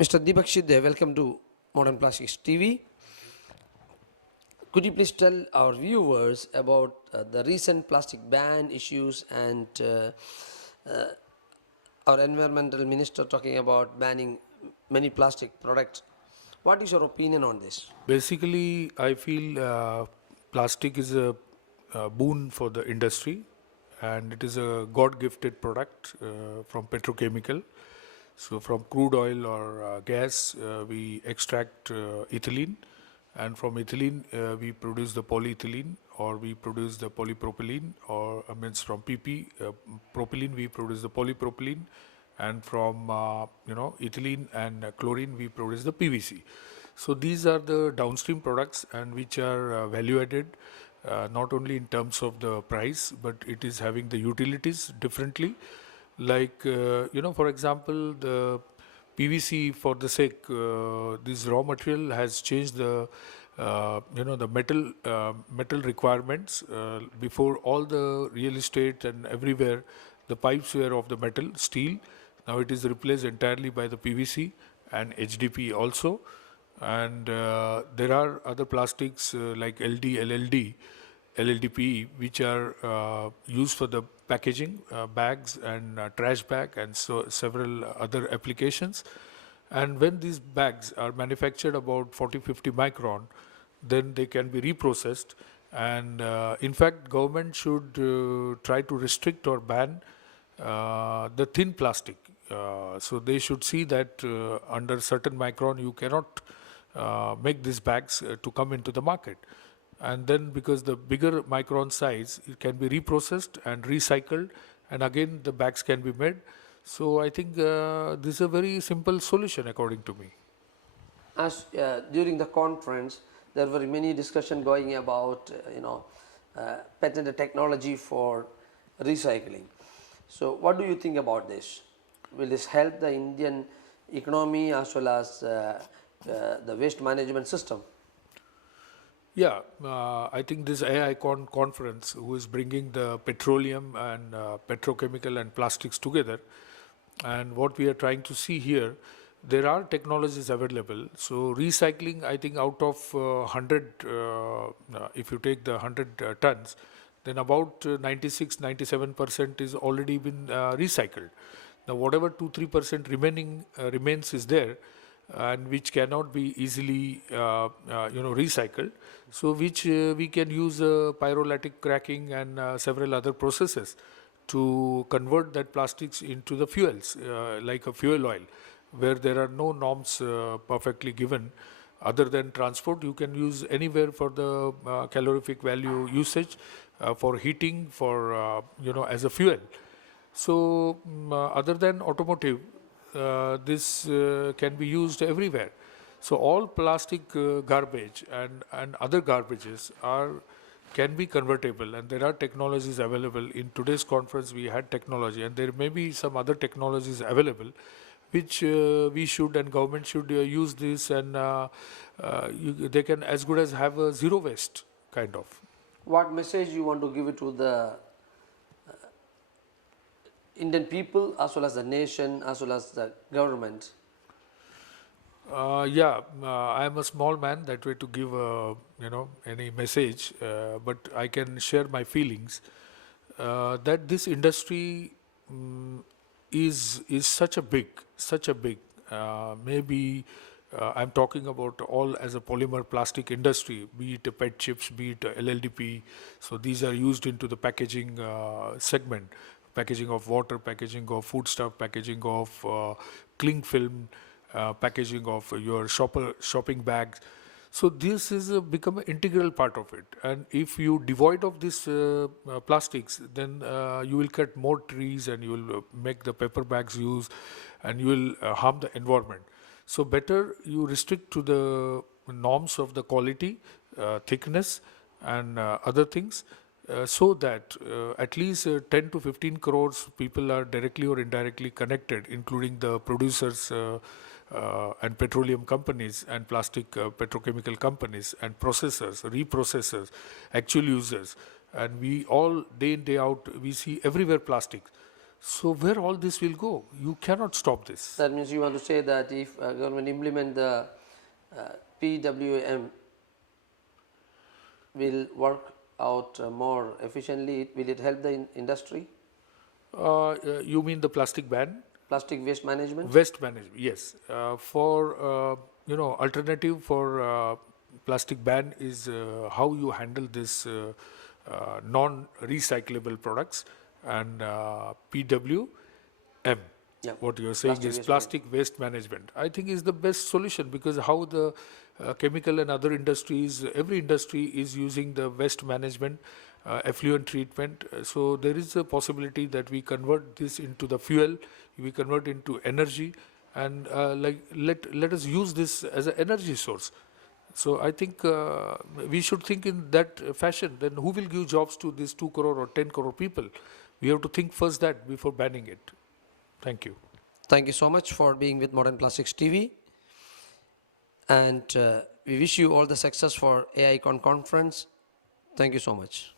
Mr. Deepak Shidhaye, welcome to Modern Plastics TV. Could you please tell our viewers about the recent plastic ban issues and our environmental minister talking about banning many plastic products? What is your opinion on this? Basically, I feel plastic is a boon for the industry, and it is a God-gifted product from petrochemical. So, from crude oil or gas, we extract ethylene, and from ethylene we produce the polyethylene, or we produce the polypropylene, or means from PP propylene we produce the polypropylene, and from ethylene and chlorine we produce the PVC. So these are the downstream products, and which are value added, not only in terms of the price, but it is having the utilities differently. Like for example, the PVC, for the sake this raw material has changed the the metal requirements. Before, all the real estate and everywhere the pipes were of the metal steel. Now it is replaced entirely by the PVC and HDP also. And there are other plastics like LD, LLD, LLDPE, which are used for the packaging, bags and trash bag, and so several other applications. And when these bags are manufactured about 40-50 micron, then they can be reprocessed. And in fact, government should try to restrict or ban the thin plastic. So they should see that under certain micron you cannot make these bags to come into the market. And then, because the bigger micron size, it can be reprocessed and recycled, and again the bags can be made. So I think this is a very simple solution according to me. As during the conference, there were many discussion going about patented technology for recycling. So what do you think about this? Will this help the Indian economy as well as the waste management system? Yeah, I think this AI conference, who is bringing the petroleum and petrochemical and plastics together, and what we are trying to see here, there are technologies available. So recycling, I think out of 100, if you take the 100 tons, then about 96-97% is already been recycled. Now whatever 2-3% remaining remains is there, and which cannot be easily recycled, so which we can use pyrolytic cracking and several other processes to convert that plastics into the fuels, like a fuel oil, where there are no norms perfectly given. Other than transport, you can use anywhere for the calorific value usage, for heating, for as a fuel. So other than automotive, this can be used everywhere. So all plastic garbage and other garbages can be convertible, and there are technologies available. In today's conference we had technology, and there may be some other technologies available which we should, and government should use this, and they can as good as have a zero waste kind of. What message you want to give it to the Indian people as well as the nation as well as the government? I am a small man that way to give any message, but I can share my feelings that this industry is such a big maybe I'm talking about all as a polymer plastic industry, be it PET chips, be it LLDP. So these are used into the packaging segment, packaging of water, packaging of foodstuff, packaging of cling film, packaging of your shopping bags. So this is become an integral part of it. And if you devoid of this plastics, then you will cut more trees, and you will make the paper bags use, and you will harm the environment. So better you restrict to the norms of the quality, thickness, and other things, so that at least 10 to 15 crores people are directly or indirectly connected, including the producers and petroleum companies and plastic petrochemical companies and processors, reprocessors, actual users. And we all, day in, day out, we see everywhere plastic. So where all this will go? You cannot stop this. That means you want to say that if government implement the PWM will work out more efficiently, will it help the industry? You mean the plastic ban? Plastic waste management? Waste management, yes. For alternative for plastic ban is how you handle this non-recyclable products, and PWM. Yeah. What you are saying Plastic is waste plastic waste management. I think is the best solution, because how the chemical and other industries, every industry is using the waste management, effluent treatment. So there is a possibility that we convert this into the fuel, we convert into energy, and let us use this as an energy source. So I think we should think in that fashion. Then who will give jobs to these 2 crore or 10 crore people? We have to think first that before banning it. Thank you. Thank you so much for being with Modern Plastics TV. And we wish you all the success for AICon conference. Thank you so much.